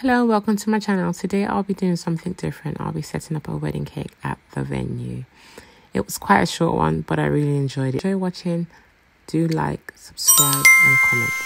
Hello, welcome to my channel. Today I'll be doing something different. I'll be setting up a wedding cake at the venue. It was quite a short one, but I really enjoyed it. Enjoy watching. Do like, subscribe and comment.